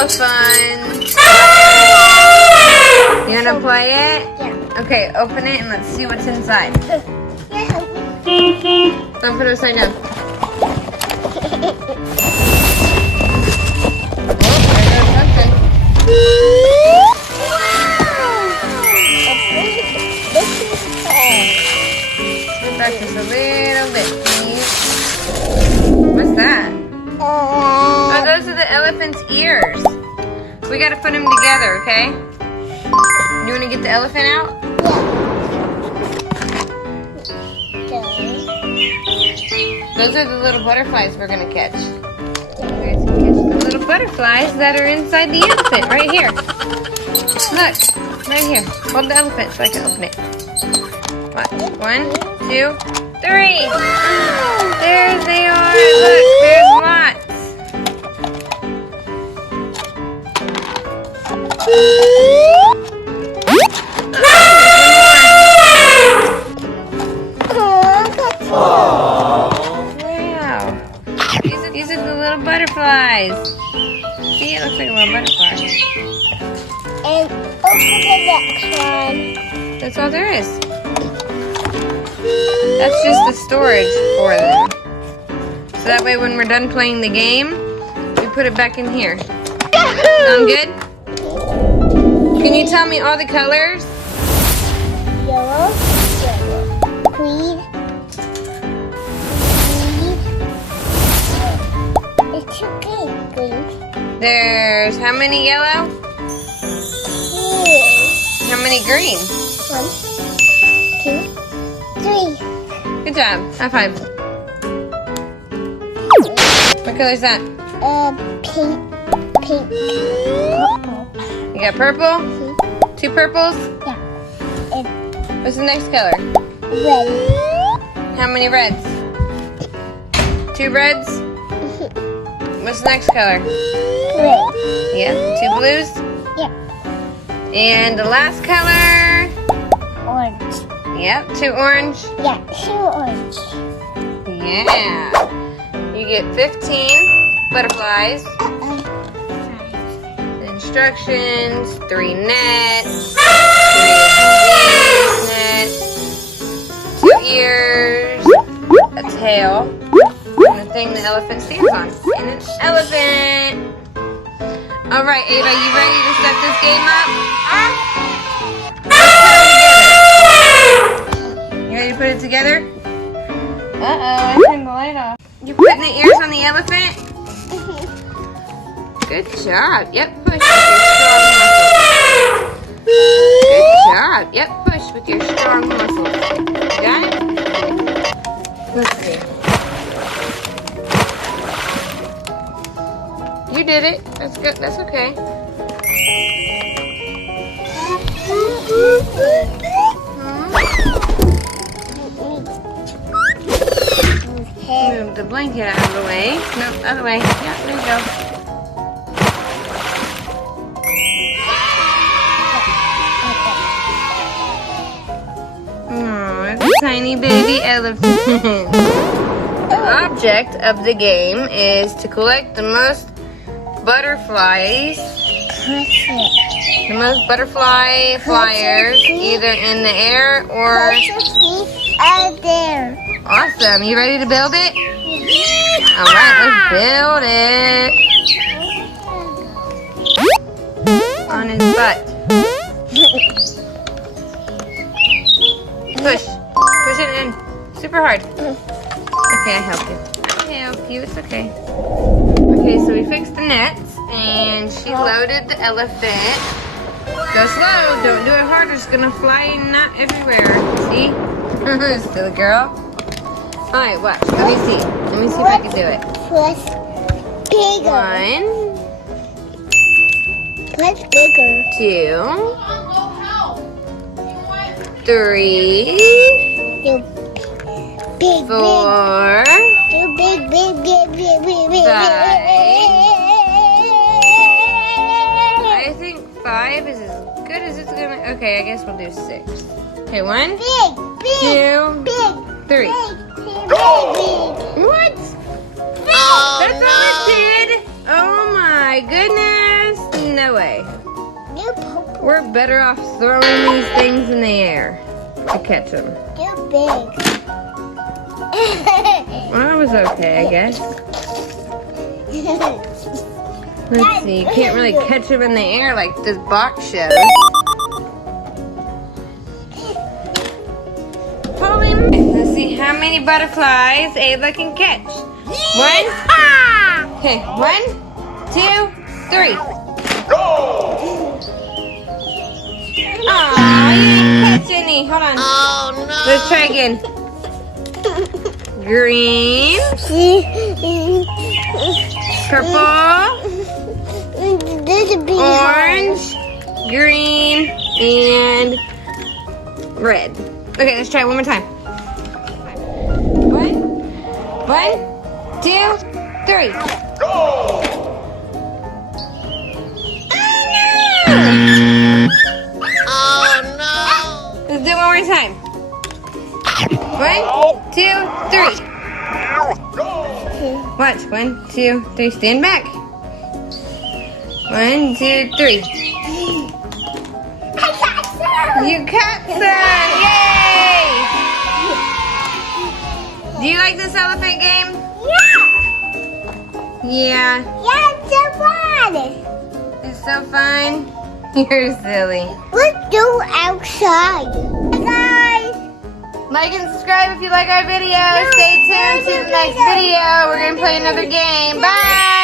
Elefun. You wanna play it? Yeah. Okay, open it and let's see what's inside. Don't put it upside down. Back just a little bit, please. What's that? Oh, those are the elephant's ears. We gotta put them together, okay? You wanna get the elephant out? Yeah. Those are the little butterflies we're gonna catch. We're gonna catch the little butterflies that are inside the elephant, right here. Look, right here. Hold the elephant so I can open it. What? 1, 2, 3. There they are. Look, there's lots. Wow. These are the little butterflies. See, it looks like a little butterfly. And open the next one. That's all there is. That's just the storage for them. So that way when we're done playing the game, we put it back in here. Sound good? Can you tell me all the colors? Yellow, green, it's okay, green. There's how many yellow? How many green? 1, 2, 3. Good job. High five. What color is that? Pink, purple. You got purple? 2 purples? Yeah. And What's the next color? red. How many reds? 2 reds? What's the next color? Red. Yeah, 2 blues? Yeah. And the last color? Orange. Yep, 2 orange. Yeah, 2 orange. Yeah. You get 15 butterflies. Instructions, 3 nets, 3 of these nets, 2 ears, a tail, and the thing the elephant stands on, and an elephant. All right, Ava, you ready to set this game up? You ready to put it together? Uh-oh, I turned the light off. You're putting the ears on the elephant? Good job. Yep, push with your strong muscles. Good job. Yep, push with your strong muscles. Got it? Let's see. You did it. That's good. That's okay. Move the blanket out of the way. Nope, out of the way. Yeah, there you go. Tiny baby elephant. The object of the game is to collect the most butterflies. The most butterfly flyers, either in the air or Out there. Awesome. You ready to build it? Alright, let's build it. On his butt. Push. Push it in. Super hard. Okay, I help you. I help you. It's okay. Okay, so we fixed the nets, and she loaded the elephant. Go slow. Don't do it hard. It's going to fly not everywhere. See? Silly girl. Alright, watch. Let me see. Let me see if I can do it. Plus bigger. 1. Plus bigger. 2. 3. Big, 4. big, big, big, big, big, big, 5. I think 5 is as good as it's gonna. Okay, I guess we'll do 6. Okay, 1, big, 2, big, 3. big. What? Oh, That's all it did. Oh my goodness. No way. They're purple. We're better off throwing these things in the air to catch them. They're big. Well, that was okay, I guess. Let's see. You can't really catch them in the air like this box shows. Pull him. Let's see how many butterflies Ava can catch. 1. Okay, 1, 2, 3. Aw, you didn't catch any. Hold on. Oh no. Let's try again. Green, purple, There's a big orange, green, and red. Okay, let's try it one more time. 1, 2, 3. Oh no. Let's do it one more time. 1, 2, 3. Watch. 1, 2, 3. Stand back. 1, 2, 3. You caught some! Yay! Do you like this elephant game? Yeah. Yeah, it's so fun. It's so fun. You're silly. Let's go outside. Guys. Like and subscribe if you like our video. Stay tuned to the next video. We're going to play another game. Bye!